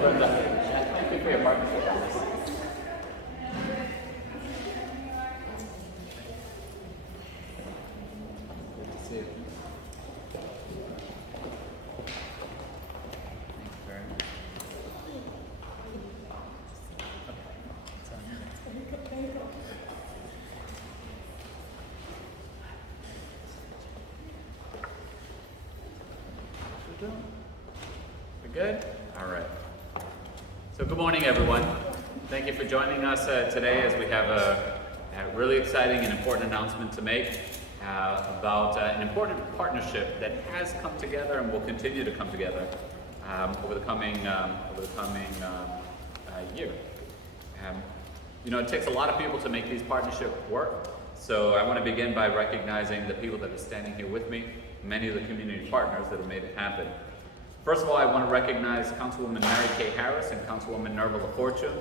Brenda. Thank you for your partnership on this. Good to see you. Thank you very much. We're good? All right. So good morning, everyone. Thank you for joining us today as we have a really exciting and important announcement to make about an important partnership that has come together and will continue to come together over the coming year. You know, it takes a lot of people to make these partnerships work. So I want to begin by recognizing the people that are standing here with me, many of the community partners that have made it happen. First of all, I want to recognize Councilwoman Mary Kay Harris and Councilwoman Nerva LaFortune.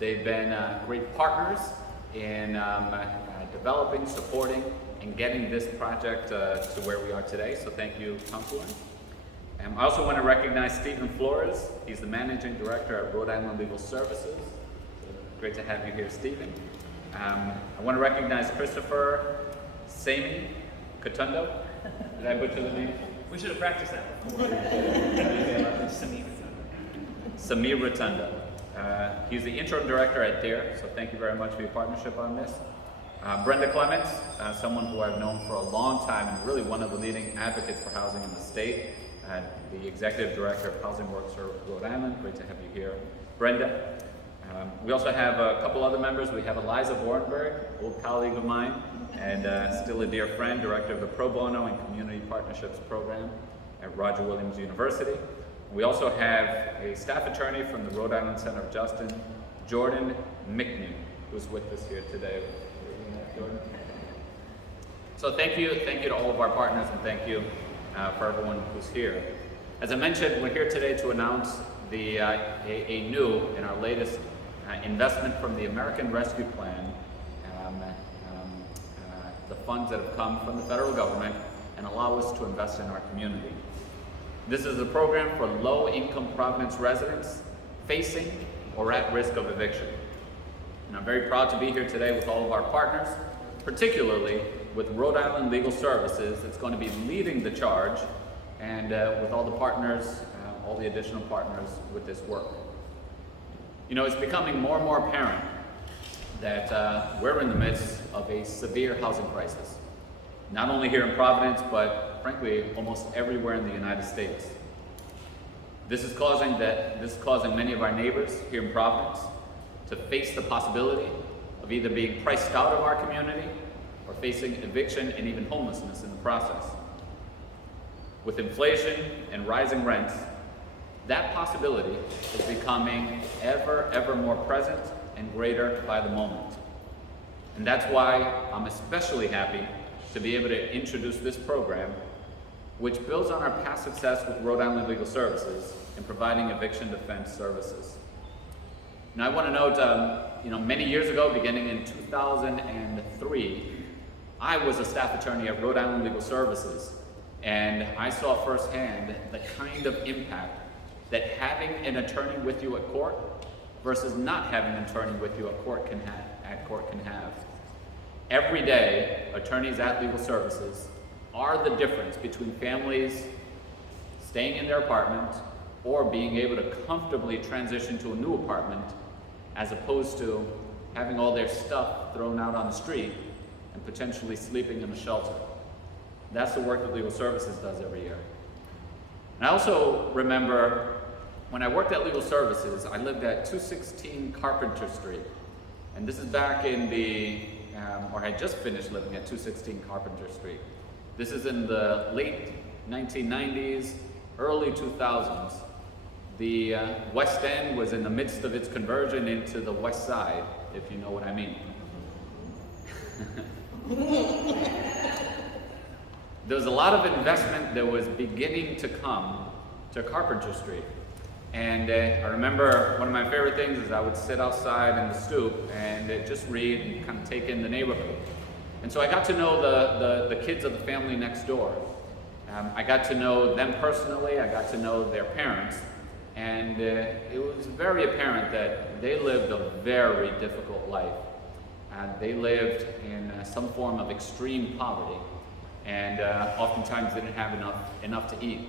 They've been great partners in developing, supporting, and getting this project to where we are today. So thank you, Councilwoman. I also want to recognize Stephen Flores. He's the Managing Director at Rhode Island Legal Services. Great to have you here, Stephen. I want to recognize Christopher Sami Katundo. Did I butcher the name? We should have practiced that before. Samir Rotunda. He's the interim director at DARE, so thank you very much for your partnership on this. Brenda Clements, someone who I've known for a long time and really one of the leading advocates for housing in the state, the executive director of Housing Works for Rhode Island. Great to have you here. Brenda. We also have a couple other members. We have Eliza Warrenberg, old colleague of mine, and still a dear friend, director of the Pro Bono and Community Partnerships Program at Roger Williams University. We also have a staff attorney from the Rhode Island Center of Justice, Jordan McNew, who's with us here today. Jordan. So thank you to all of our partners, and thank you for everyone who's here. As I mentioned, we're here today to announce a new and our latest investment from the American Rescue Plan, the funds that have come from the federal government and allow us to invest in our community. This is a program for low-income Providence residents facing or at risk of eviction. And I'm very proud to be here today with all of our partners, particularly with Rhode Island Legal Services that's going to be leading the charge, and with all the partners, all the additional partners with this work. You know, it's becoming more and more apparent that we're in the midst of a severe housing crisis. Not only here in Providence, but frankly, almost everywhere in the United States. This is causing many of our neighbors here in Providence to face the possibility of either being priced out of our community or facing eviction and even homelessness in the process. With inflation and rising rents, that possibility is becoming ever more present and greater by the moment. And that's why I'm especially happy to be able to introduce this program, which builds on our past success with Rhode Island Legal Services in providing eviction defense services. Now I want to note, many years ago, beginning in 2003, I was a staff attorney at Rhode Island Legal Services, and I saw firsthand the kind of impact that having an attorney with you at court versus not having an attorney with you at court can have. Every day, attorneys at Legal Services are the difference between families staying in their apartment or being able to comfortably transition to a new apartment, as opposed to having all their stuff thrown out on the street and potentially sleeping in a shelter. That's the work that Legal Services does every year. And I also remember when I worked at Legal Services, I lived at 216 Carpenter Street. And this is back in I had just finished living at 216 Carpenter Street. This is in the late 1990s, early 2000s. The West End was in the midst of its conversion into the West Side, if you know what I mean. There was a lot of investment that was beginning to come to Carpenter Street. And I remember one of my favorite things is I would sit outside in the stoop and just read and kind of take in the neighborhood. And so I got to know the kids of the family next door. I got to know them personally, I got to know their parents. And it was very apparent that they lived a very difficult life. They lived in some form of extreme poverty, and oftentimes didn't have enough to eat.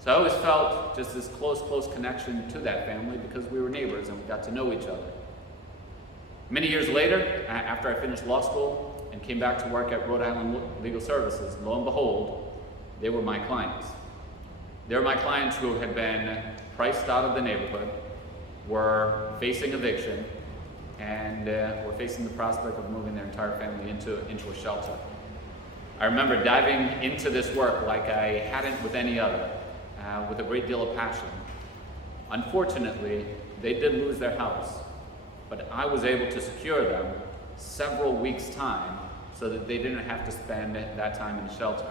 So I always felt just this close connection to that family because we were neighbors and we got to know each other. Many years later, after I finished law school and came back to work at Rhode Island Legal Services, lo and behold, they were my clients. They were my clients who had been priced out of the neighborhood, were facing eviction, and were facing the prospect of moving their entire family into a shelter. I remember diving into this work like I hadn't with any other, with a great deal of passion. Unfortunately, they did lose their house, but I was able to secure them several weeks' time so that they didn't have to spend that time in the shelter.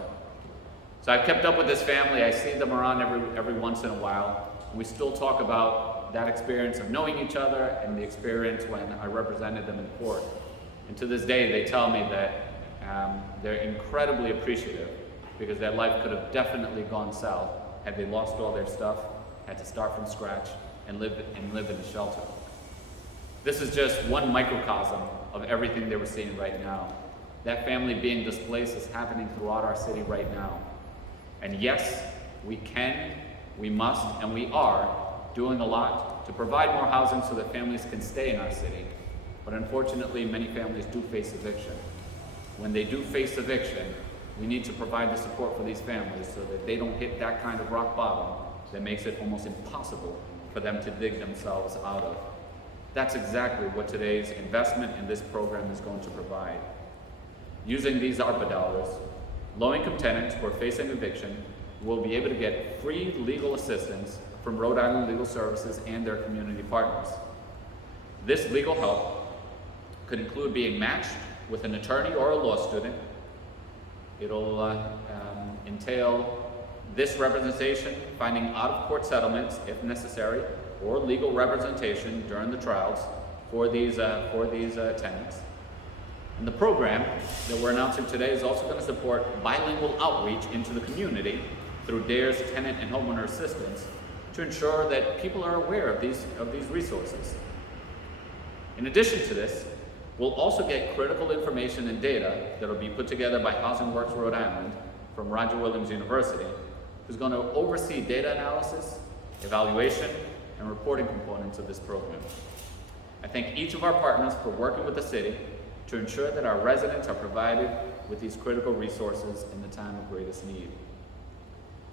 So I've kept up with this family. I see them around every once in a while. We still talk about that experience of knowing each other and the experience when I represented them in court. And to this day, they tell me that they're incredibly appreciative because their life could have definitely gone south had they lost all their stuff, had to start from scratch, and live in a shelter. This is just one microcosm of everything they were seeing right now. That family being displaced is happening throughout our city right now. And yes, we can, we must, and we are doing a lot to provide more housing so that families can stay in our city. But unfortunately, many families do face eviction. When they do face eviction, we need to provide the support for these families so that they don't hit that kind of rock bottom that makes it almost impossible for them to dig themselves out of. That's exactly what today's investment in this program is going to provide. Using these ARPA dollars, low-income tenants who are facing eviction will be able to get free legal assistance from Rhode Island Legal Services and their community partners. This legal help could include being matched with an attorney or a law student. It'll entail this representation, finding out-of-court settlements if necessary, or legal representation during the trials for these tenants. And the program that we're announcing today is also going to support bilingual outreach into the community through DARE's tenant and homeowner assistance to ensure that people are aware of these resources. In addition to this, we'll also get critical information and data that will be put together by Housing Works Rhode Island from Roger Williams University, who's going to oversee data analysis, evaluation, and reporting components of this program. I thank each of our partners for working with the city to ensure that our residents are provided with these critical resources in the time of greatest need.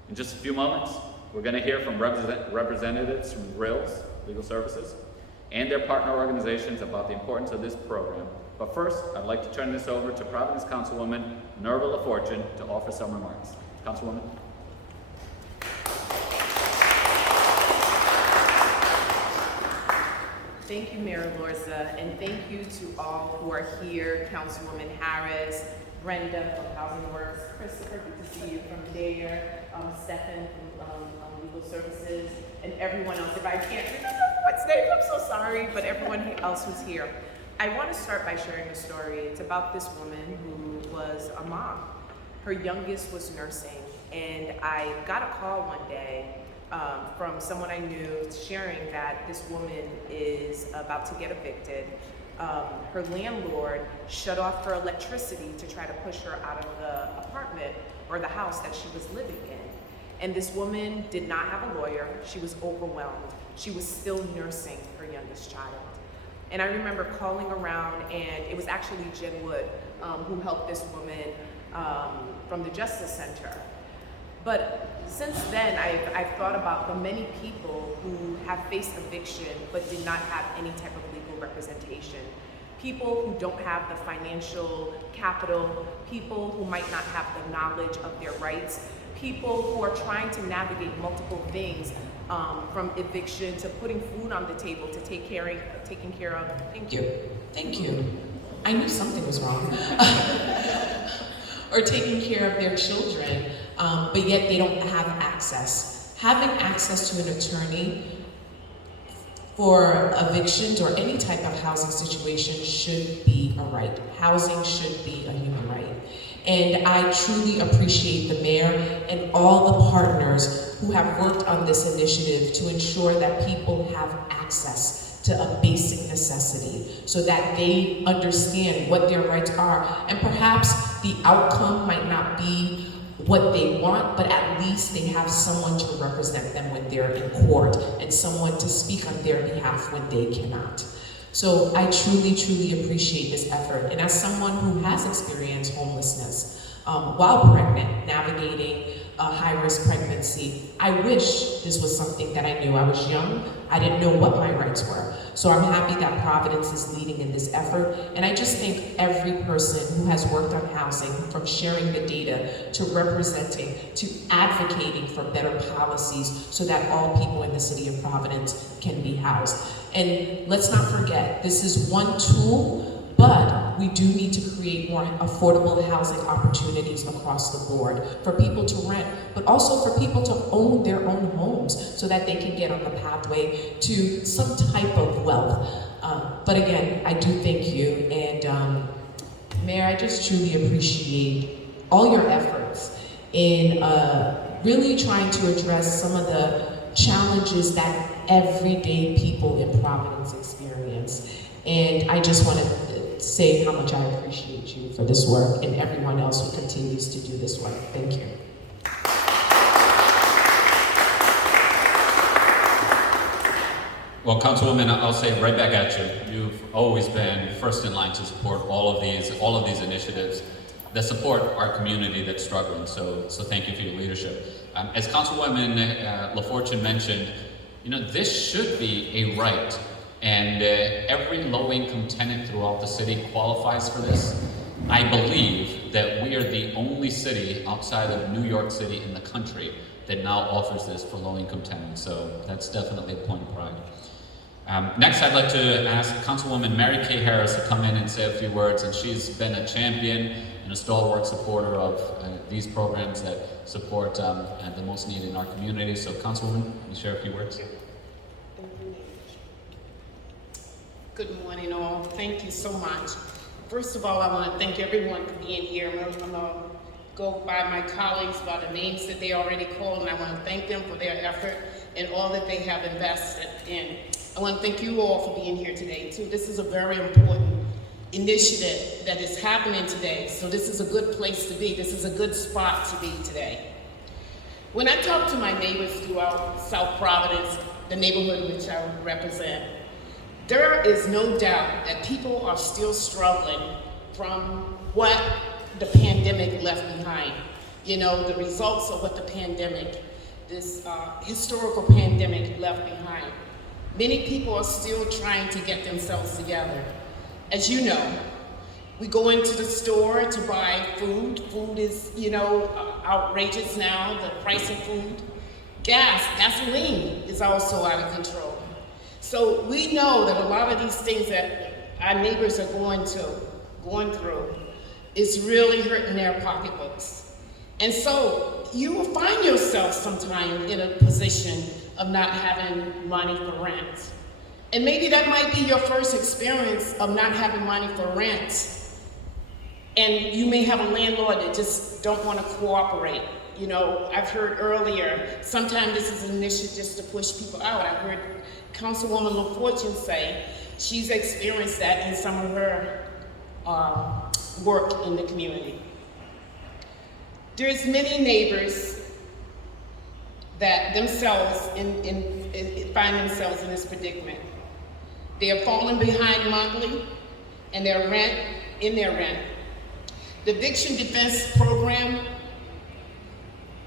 In just a few moments, we're going to hear from representatives from RILS, Legal Services, and their partner organizations about the importance of this program. But first, I'd like to turn this over to Providence Councilwoman Nerva LaFortune to offer some remarks. Councilwoman. Thank you, Mayor Lorza, and thank you to all who are here, Councilwoman Harris, Brenda from Housing Works, Christopher, good to see you from DARE, Stephan from Legal Services, and everyone else. If I can't remember what's name, I'm so sorry, but everyone else who's here. I want to start by sharing a story. It's about this woman who was a mom. Her youngest was nursing, and I got a call one day from someone I knew sharing that this woman is about to get evicted. Her landlord shut off her electricity to try to push her out of the apartment or the house that she was living in. And this woman did not have a lawyer. She was overwhelmed. She was still nursing her youngest child. And I remember calling around, and it was actually Jen Wood who helped this woman from the Justice Center. But since then, I've thought about the many people who have faced eviction but did not have any type of legal representation. People who don't have the financial capital, people who might not have the knowledge of their rights, people who are trying to navigate multiple things, from eviction to putting food on the table to taking care of. Thank you. Thank you. I knew something was wrong. Or taking care of their children, but yet they don't have access. Having access to an attorney for evictions or any type of housing situation should be a right. Housing should be a human right. And I truly appreciate the mayor and all the partners who have worked on this initiative to ensure that people have access to a basic necessity so that they understand what their rights are. And perhaps the outcome might not be what they want, but at least they have someone to represent them when they're in court and someone to speak on their behalf when they cannot. So I truly, truly appreciate this effort. And as someone who has experienced homelessness while pregnant, navigating a high-risk pregnancy, I wish this was something that I knew. I was young, I didn't know what my rights were. So I'm happy that Providence is leading in this effort. And I just think every person who has worked on housing, from sharing the data to representing to advocating for better policies so that all people in the city of Providence can be housed. And let's not forget, this is one tool, but we do need to create more affordable housing opportunities across the board for people to rent, but also for people to own their own homes so that they can get on the pathway to some type of wealth. But again, I do thank you. And Mayor, I just truly appreciate all your efforts in really trying to address some of the challenges that everyday people in Providence experience. And I just want to say how much I appreciate you for this work and everyone else who continues to do this work. Thank you. Well, Councilwoman, I'll say right back at you. You've always been first in line to support all of these initiatives that support our community that's struggling. So thank you for your leadership. As Councilwoman LaFortune mentioned, this should be a right. And every low-income tenant throughout the city qualifies for this. I believe that we are the only city outside of New York City in the country that now offers this for low-income tenants. So that's definitely a point of pride. Next, I'd like to ask Councilwoman Mary Kay Harris to come in and say a few words. And she's been a champion and a stalwart supporter of these programs that support the most needy in our community. So Councilwoman, can you share a few words? Good morning, all. Thank you so much. First of all, I want to thank everyone for being here. I'm going to go by my colleagues by the names that they already called, and I want to thank them for their effort and all that they have invested in. I want to thank you all for being here today, too. This is a very important initiative that is happening today, so this is a good place to be. This is a good spot to be today. When I talk to my neighbors throughout South Providence, the neighborhood which I represent, there is no doubt that people are still struggling from what the pandemic left behind. The results of what the pandemic, this historical pandemic left behind. Many people are still trying to get themselves together. As you know, we go into the store to buy food. Food is, outrageous now, the price of food. Gasoline is also out of control. So we know that a lot of these things that our neighbors are going through is really hurting their pocketbooks. And so you will find yourself sometime in a position of not having money for rent. And maybe that might be your first experience of not having money for rent. And you may have a landlord that just don't want to cooperate. I've heard earlier, sometimes this is an initiative just to push people out. I've heard Councilwoman LaFortune say she's experienced that in some of her work in the community. There's many neighbors that themselves find themselves in this predicament. They are falling behind monthly in their rent. The eviction defense program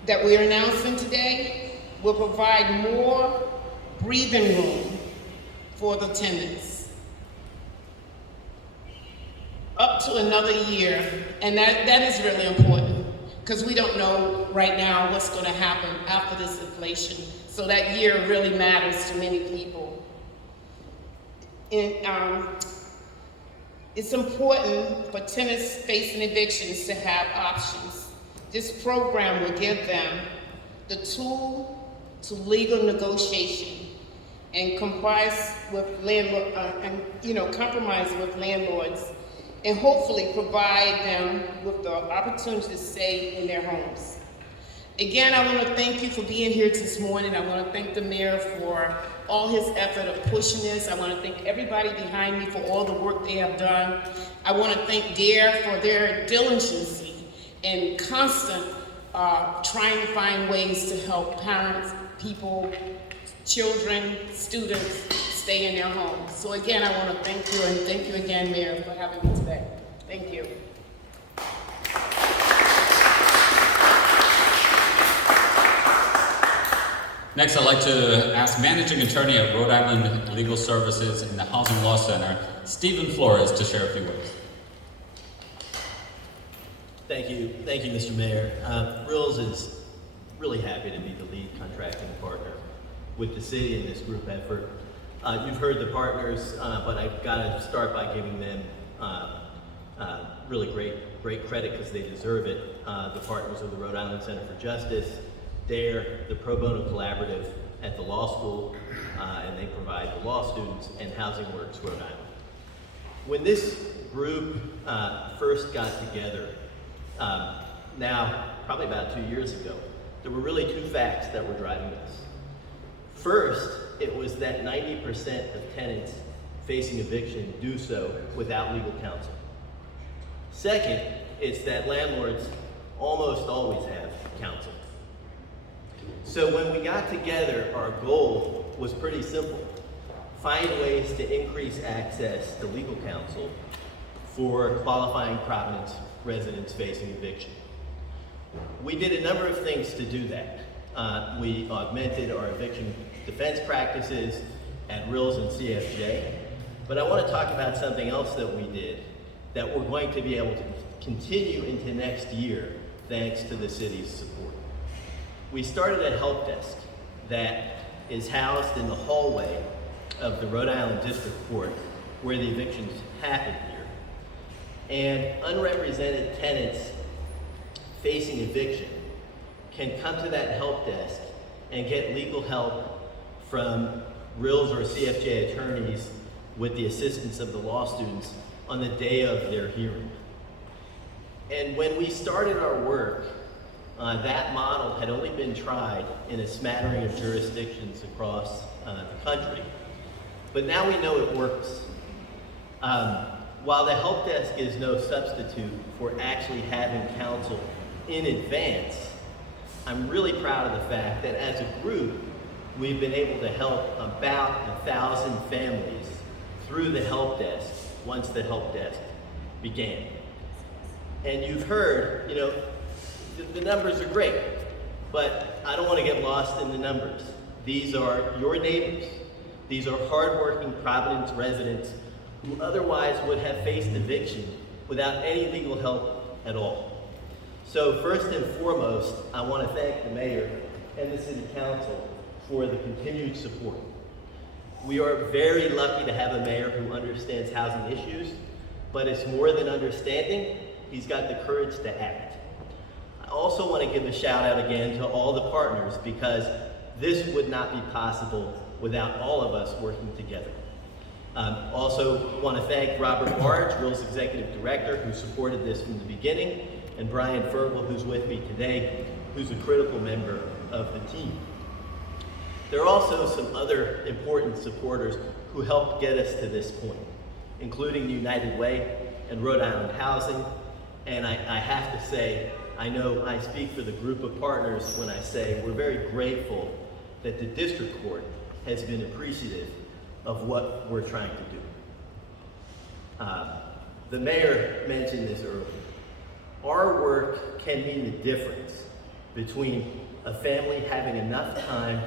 that we are announcing today will provide more breathing room for the tenants. Up to another year, and that is really important because we don't know right now what's going to happen after this inflation. So that year really matters to many people. And it's important for tenants facing evictions to have options. This program will give them the tool to legal negotiation and compromise with landlords and hopefully provide them with the opportunity to stay in their homes. Again, I want to thank you for being here this morning. I want to thank the mayor for all his effort of pushing this. I want to thank everybody behind me for all the work they have done. I want to thank DARE for their diligence and constant trying to find ways to help parents, people, children, students stay in their homes. So again, I want to thank you, and thank you again, Mayor, for having me today. Thank you. Next, I'd like to ask Managing Attorney at Rhode Island Legal Services in the Housing Law Center, Stephen Flores, to share a few words. Thank you, Mr. Mayor. RILS is really happy to be the lead contracting partner with the city in this group effort. You've heard the partners, but I've got to start by giving them really great credit because they deserve it. The partners of the Rhode Island Center for Justice, DARE, the Pro Bono Collaborative at the law school, and they provide the law students, and Housing Works Rhode Island. When this group first got together, now probably about 2 years ago, there were really two facts that were driving this. First, it was that 90% of tenants facing eviction do so without legal counsel. Second, it's that landlords almost always have counsel. So when we got together, our goal was pretty simple. Find ways to increase access to legal counsel for qualifying Providence residents facing eviction. We did a number of things to do that. We augmented our eviction defense practices at RILS and CFJ, but I want to talk about something else that we did that we're going to be able to continue into next year thanks to the city's support. We started a help desk that is housed in the hallway of the Rhode Island District Court where the evictions happen here. And unrepresented tenants facing eviction can come to that help desk and get legal help from RILS or CFJ attorneys with the assistance of the law students on the day of their hearing. And when we started our work, that model had only been tried in a smattering of jurisdictions across the country. But now we know it works. While the help desk is no substitute for actually having counsel in advance, I'm really proud of the fact that as a group, we've been able to help about 1,000 families through the help desk once the help desk began. And you've heard, the numbers are great, but I don't want to get lost in the numbers. These are your neighbors. These are hardworking Providence residents who otherwise would have faced eviction without any legal help at all. So first and foremost, I want to thank the mayor and the city council for the continued support. We are very lucky to have a mayor who understands housing issues, but it's more than understanding. He's got the courage to act. I also want to give a shout out again to all the partners because this would not be possible without all of us working together. Also want to thank Robert Barge, RILS Executive Director, who supported this from the beginning, and Brian Fergal, who's with me today, who's a critical member of the team. There are also some other important supporters who helped get us to this point, including United Way and Rhode Island Housing. And I have to say, I know I speak for the group of partners when I say we're very grateful that the district court has been appreciative of what we're trying to do. The mayor mentioned this earlier. Our work can mean the difference between a family having enough time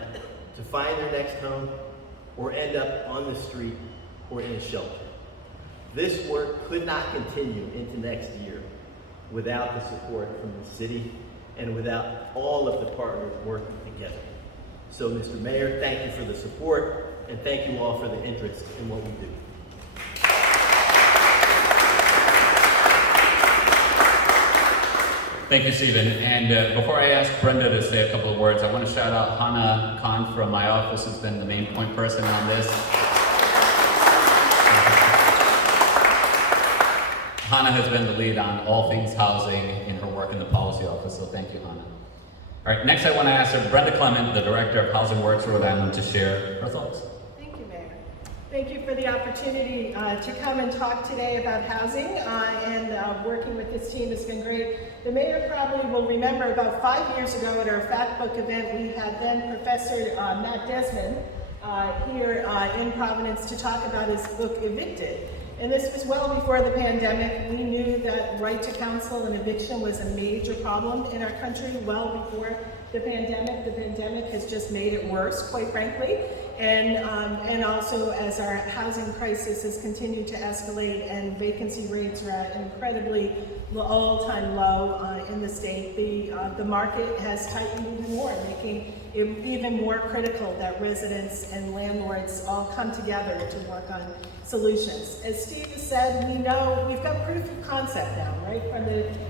to find their next home or end up on the street or in a shelter. This work could not continue into next year without the support from the city and without all of the partners working together. So, Mr. Mayor, thank you for the support, and thank you all for the interest in what we do. Thank you, Stephen. And before I ask Brenda to say a couple of words, I want to shout out Hannah Khan from my office, who's been the main point person on this. Hannah has been the lead on all things housing in her work in the policy office, so thank you, Hannah. All right, next I want to ask Brenda Clement, the Director of Housing Works Rhode Island, to share her thoughts. Thank you, Mayor. Thank you for the opportunity to come and talk today about housing, and working with this team has been great. The mayor probably will remember about 5 years ago at our Fact Book event, we had then Professor Matt Desmond here in Providence to talk about his book, Evicted. And this was well before the pandemic. We knew that right to counsel and eviction was a major problem in our country well before the pandemic. The pandemic has just made it worse, quite frankly. And also as our housing crisis has continued to escalate and vacancy rates are at incredibly all-time low in the state, the market has tightened even more, making it even more critical that residents and landlords all come together to work on solutions. As Steve has said, we know we've got proof of concept now, right,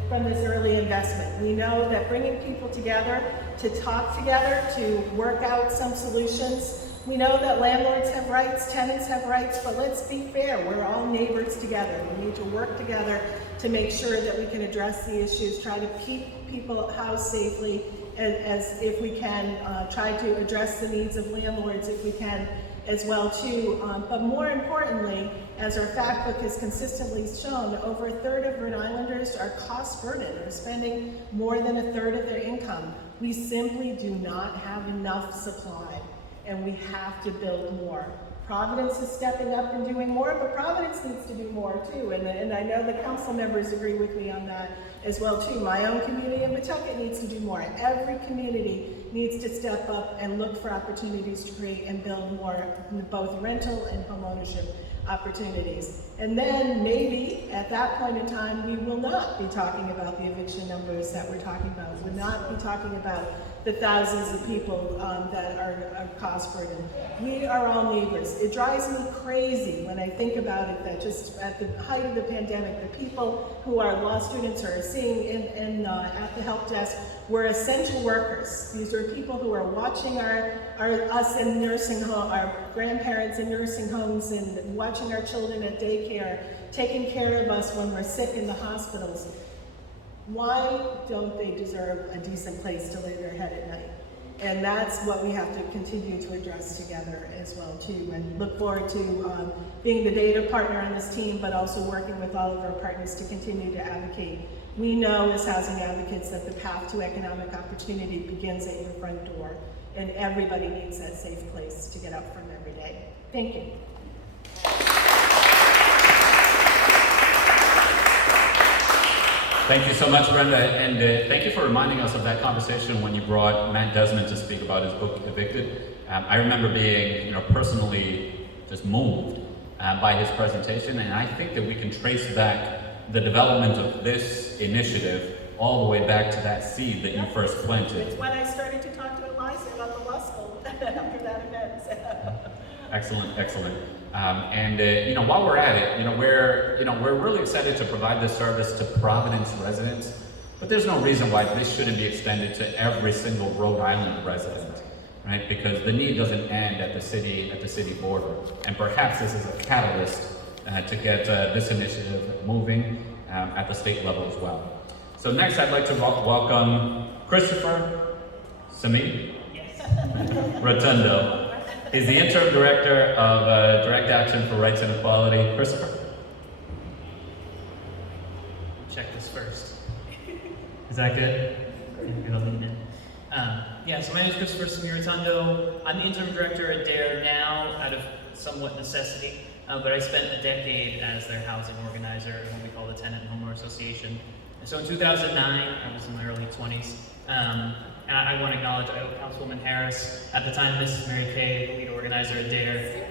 from this early investment. We know that bringing people together to talk together, to work out some solutions. We know that landlords have rights, tenants have rights, but let's be fair, we're all neighbors together. We need to work together to make sure that we can address the issues, try to keep people housed safely as if we can, try to address the needs of landlords if we can as well too. But more importantly, as our fact book has consistently shown, over a third of Rhode Islanders are cost burdened, or spending more than a third of their income. We simply do not have enough supply, and we have to build more. Providence is stepping up and doing more, but Providence needs to do more too, and I know the council members agree with me on that as well too. My own community in Pawtucket needs to do more. Every community needs to step up and look for opportunities to create and build more, both rental and homeownership opportunities. And then maybe at that point in time, we will not be talking about the eviction numbers that we're talking about. We'll not be talking about the thousands of people that are cost burdened. We are all neighbors. It drives me crazy when I think about it that just at the height of the pandemic, the people who our law students are seeing at the help desk were essential workers. These are people who are watching us in nursing home, our grandparents in nursing homes, and watching our children at daycare, taking care of us when we're sick in the hospitals. Why don't they deserve a decent place to lay their head at night? And that's what we have to continue to address together as well too, and look forward to being the data partner on this team, but also working with all of our partners to continue to advocate. We know as housing advocates that the path to economic opportunity begins at your front door, and everybody needs that safe place to get up from every day. Thank you. Thank you so much, Brenda, and thank you for reminding us of that conversation when you brought Matt Desmond to speak about his book, Evicted. I remember being, personally just moved by his presentation, and I think that we can trace back the development of this initiative all the way back to that seed that you first planted. It's when I started to talk to Eliza about the law school after that event. Excellent, excellent. While we're at it, we're really excited to provide this service to Providence residents, but there's no reason why this shouldn't be extended to every single Rhode Island resident, right? Because the need doesn't end at the city border, and perhaps this is a catalyst to get this initiative moving at the state level as well. So next, I'd like to welcome Christopher Samee Rotundo. He's the interim director of Direct Action for Rights and Equality. Christopher? Check this first. Is that good? Good, I'll lean in. So my name is Christopher Samee Rotundo. I'm the interim director at DARE now out of somewhat necessity, but I spent a decade as their housing organizer in what we call the Tenant and Homeowner Association. And so in 2009, I was in my early 20s. And I want to acknowledge Councilwoman Harris, at the time Mrs. Mary Kay, the lead organizer at DARE,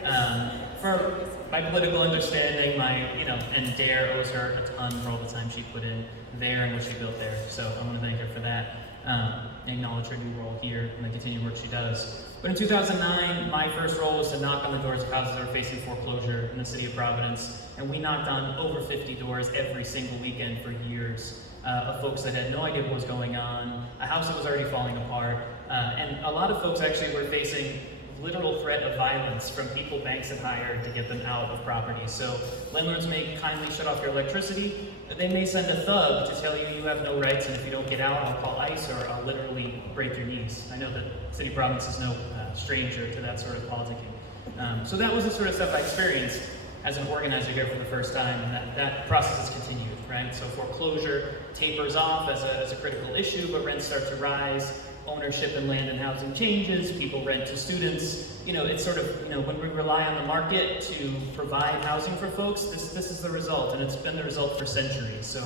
for my political understanding, and DARE owes her a ton for all the time she put in there and what she built there. So I want to thank her for that, and acknowledge her new role here and the continued work she does. But in 2009, my first role was to knock on the doors of houses that were facing foreclosure in the city of Providence, and we knocked on over 50 doors every single weekend for years. Of folks that had no idea what was going on, a house that was already falling apart, and a lot of folks actually were facing literal threat of violence from people banks have hired to get them out of property. So landlords may kindly shut off your electricity, but they may send a thug to tell you you have no rights, and if you don't get out, I'll call ICE or I'll literally break your knees. I know that City of Providence is no stranger to that sort of politicking. So that was the sort of stuff I experienced as an organizer here for the first time, and that process has continued, right? So foreclosure tapers off as a critical issue, but rents start to rise. Ownership in land and housing changes, people rent to students. It's sort of, when we rely on the market to provide housing for folks, this is the result, and it's been the result for centuries. So,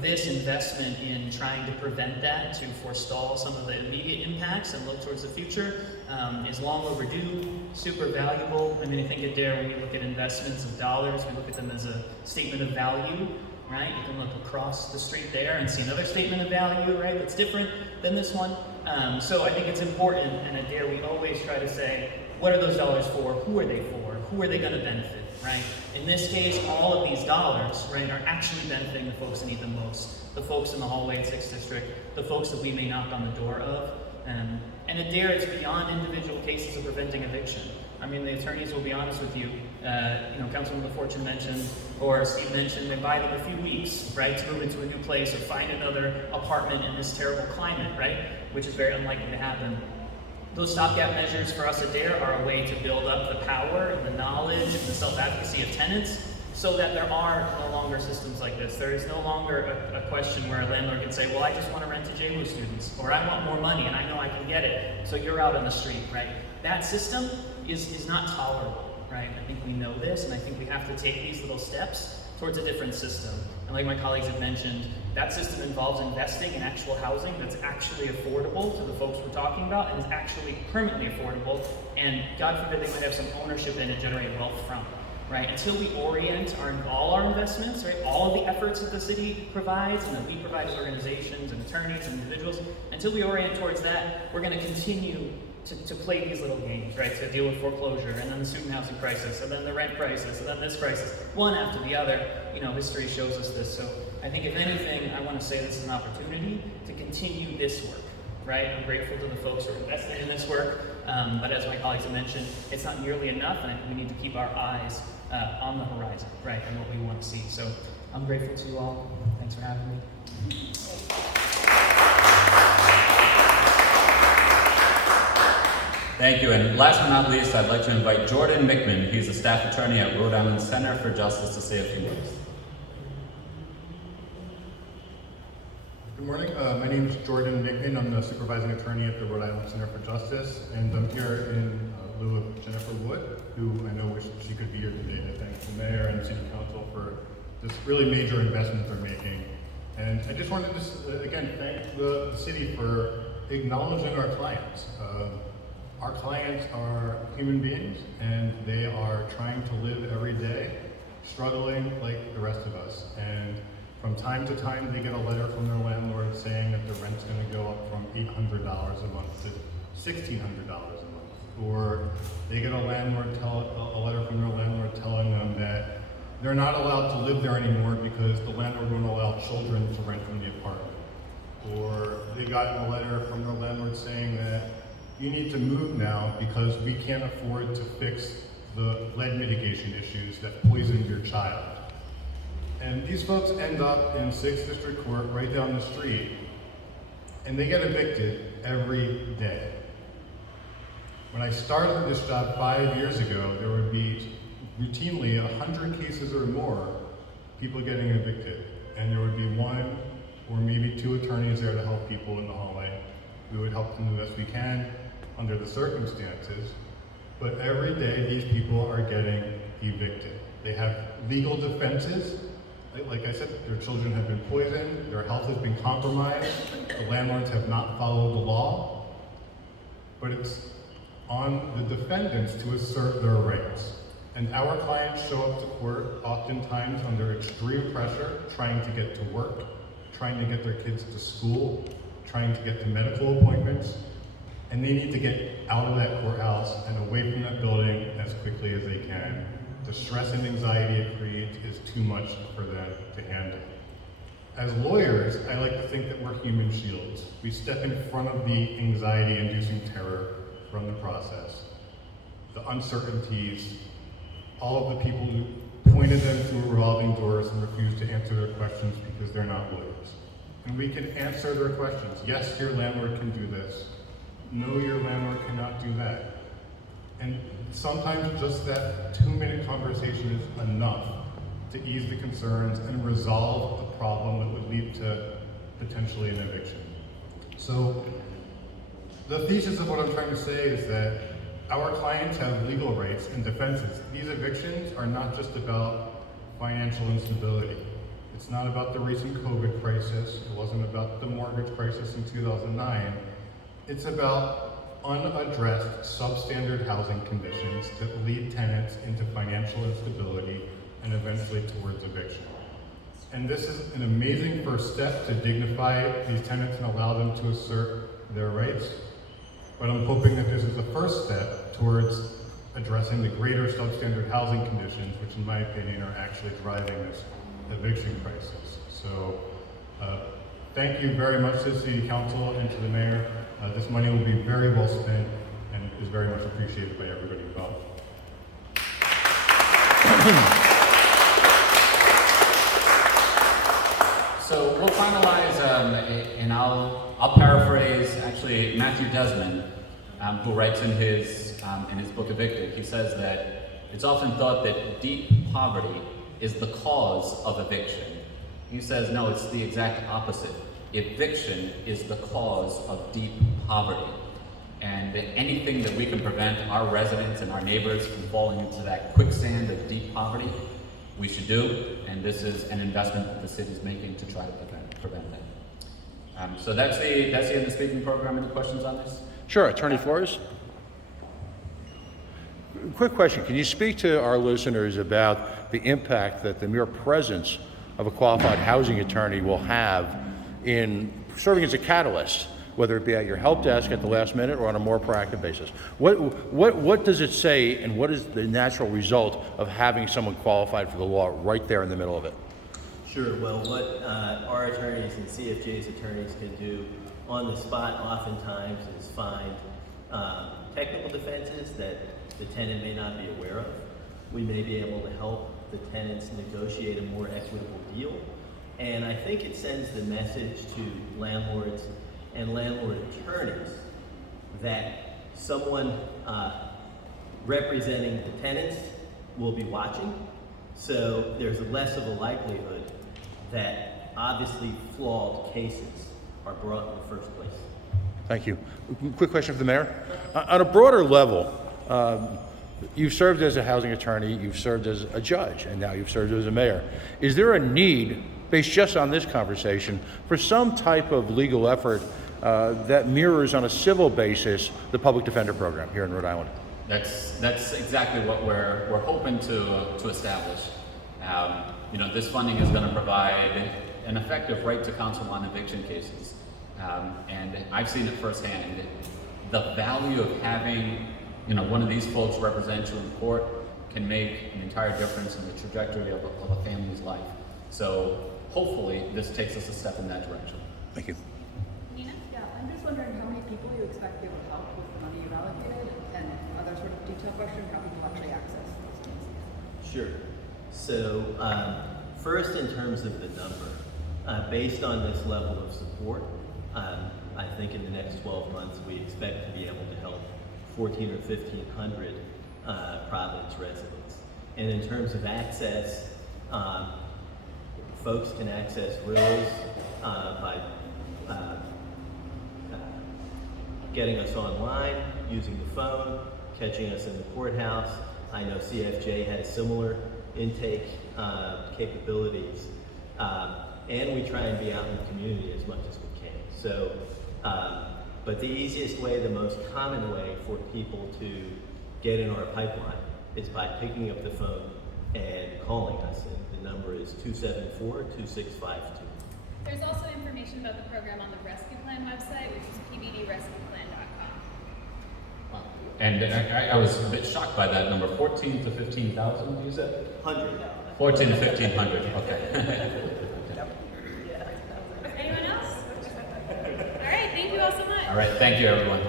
this investment in trying to prevent that, to forestall some of the immediate impacts and look towards the future, is long overdue, super valuable. I think at DARE, when we look at investments of dollars, we look at them as a statement of value. Right? You can look across the street there and see another statement of value, right? That's different than this one. So I think it's important, and at DARE we always try to say, what are those dollars for? Who are they for? Who are they going to benefit, right? In this case, all of these dollars, right, are actually benefiting the folks that need them most. The folks in the hallway in 6th District, the folks that we may knock on the door of. And at DARE, it's beyond individual cases of preventing eviction. The attorneys will be honest with you. Councilman LaFortune mentioned, or Steve mentioned, they buy them a few weeks, right, to move into a new place or find another apartment in this terrible climate, right, which is very unlikely to happen. Those stopgap measures for us at DARE are a way to build up the power and the knowledge and the self-advocacy of tenants so that there are no longer systems like this. There is no longer a question where a landlord can say, well, I just want to rent to JMU students, or I want more money and I know I can get it, so you're out on the street, right? That system is not tolerable, right? I think we know this, and I think we have to take these little steps towards a different system. And like my colleagues have mentioned, that system involves investing in actual housing that's actually affordable to the folks we're talking about, and is actually permanently affordable, and God forbid they might have some ownership in it, generate wealth from, right? Until we orient all our investments, right, all of the efforts that the city provides and that we provide as organizations and attorneys and individuals, until we orient towards that, we're going to continue to play these little games, right? To deal with foreclosure, and then the student housing crisis, and then the rent crisis, and then this crisis, one after the other. History shows us this. So I think if anything, I want to say this is an opportunity to continue this work, right? I'm grateful to the folks who are invested in this work, but as my colleagues have mentioned, it's not nearly enough, and I think we need to keep our eyes on the horizon, right, and what we want to see. So I'm grateful to you all. Thanks for having me. Thank you, and last but not least, I'd like to invite Jordan Mickman. He's a staff attorney at Rhode Island Center for Justice to say a few words. Good morning, my name is Jordan Mickman. I'm the supervising attorney at the Rhode Island Center for Justice, and I'm here in lieu of Jennifer Wood, who I know wished she could be here today to thank the mayor and city council for this really major investment they're making. And I just wanted to, again, thank the city for acknowledging our clients. Our clients are human beings, and they are trying to live every day, struggling like the rest of us. And from time to time, they get a letter from their landlord saying that the rent's going to go up from $800 a month to $1,600 a month. Or they get a letter from their landlord telling them that they're not allowed to live there anymore because the landlord won't allow children to rent from the apartment. Or they got a letter from their landlord saying that you need to move now because we can't afford to fix the lead mitigation issues that poisoned your child. And these folks end up in 6th District Court right down the street, and they get evicted every day. When I started this job 5 years ago, there would be routinely 100 cases or more people getting evicted, and there would be one or maybe two attorneys there to help people in the hallway. We would help them the best we can under the circumstances, but every day these people are getting evicted. They have legal defenses. Like I said, their children have been poisoned, their health has been compromised, the landlords have not followed the law, but it's on the defendants to assert their rights. And our clients show up to court oftentimes under extreme pressure, trying to get to work, trying to get their kids to school, trying to get to medical appointments, and they need to get out of that courthouse and away from that building as quickly as they can. The stress and anxiety it creates is too much for them to handle. As lawyers, I like to think that we're human shields. We step in front of the anxiety-inducing terror from the process. the uncertainties, all of the people who pointed them through revolving doors and refused to answer their questions because they're not lawyers. And we can answer their questions. Yes, your landlord can do this. No, your landlord cannot do that. And sometimes just that 2-minute conversation is enough to ease the concerns and resolve a problem that would lead to potentially an eviction. So the thesis of what I'm trying to say is that our clients have legal rights and defenses. These evictions are not just about financial instability. It's not about the recent COVID crisis. It wasn't about the mortgage crisis in 2009. It's about unaddressed substandard housing conditions that lead tenants into financial instability and eventually towards eviction. And this is an amazing first step to dignify these tenants and allow them to assert their rights. But I'm hoping that this is the first step towards addressing the greater substandard housing conditions, which in my opinion are actually driving this eviction crisis. So thank you very much to the City Council and to the Mayor. This money will be very well spent and is very much appreciated by everybody involved. So we'll finalize, and I'll paraphrase actually Matthew Desmond, who writes in his book Evicted. He says that it's often thought that deep poverty is the cause of eviction. He says no, it's the exact opposite. Eviction is the cause of deep poverty. And anything that we can prevent our residents and our neighbors from falling into that quicksand of deep poverty, we should do. And this is an investment that the city's making to try to prevent that. So that's the end of the speaking program. Any questions on this? Sure, Attorney Flores. Quick question, can you speak to our listeners about the impact that the mere presence of a qualified housing attorney will have in serving as a catalyst, whether it be at your help desk at the last minute or on a more proactive basis? What does it say, and what is the natural result of having someone qualified for the law right there in the middle of it? Sure. Well, what our attorneys and CFJ's attorneys can do on the spot oftentimes is find technical defenses that the tenant may not be aware of. We may be able to help the tenants negotiate a more equitable deal. And I think it sends the message to landlords and landlord attorneys that someone representing the tenants will be watching. So there's less of a likelihood that obviously flawed cases are brought in the first place. Thank you. Quick question for the Mayor. On a broader level, you've served as a housing attorney, you've served as a judge, and now you've served as a mayor. Is there a need, based just on this conversation, for some type of legal effort that mirrors on a civil basis the public defender program here in Rhode Island? That's exactly what we're hoping to establish. This funding is going to provide an effective right to counsel on eviction cases, and I've seen it firsthand. The value of having one of these folks represent you in court can make an entire difference in the trajectory of a family's life. So hopefully this takes us a step in that direction. Thank you. Nina? Yeah, I'm just wondering how many people you expect to be able to help with the money you've allocated, and other sort of detailed question, how people actually access those things. Sure. So first, in terms of the number, based on this level of support, I think in the next 12 months we expect to be able to help 1,400 or 1,500 Providence residents. And in terms of access, folks can access wills by getting us online, using the phone, catching us in the courthouse. I know CFJ has similar intake capabilities. And we try and be out in the community as much as we can. So, but the easiest way, the most common way for people to get in our pipeline is by picking up the phone and calling us. And the number is 274-2652. There's also information about the program on the Rescue Plan website, which is pbdrescueplan.com. And I was a bit shocked by that number, 14 to 15,000, you said? 100. 14 to 1,500, okay. Anyone else? All right, thank you all so much. All right, thank you everyone.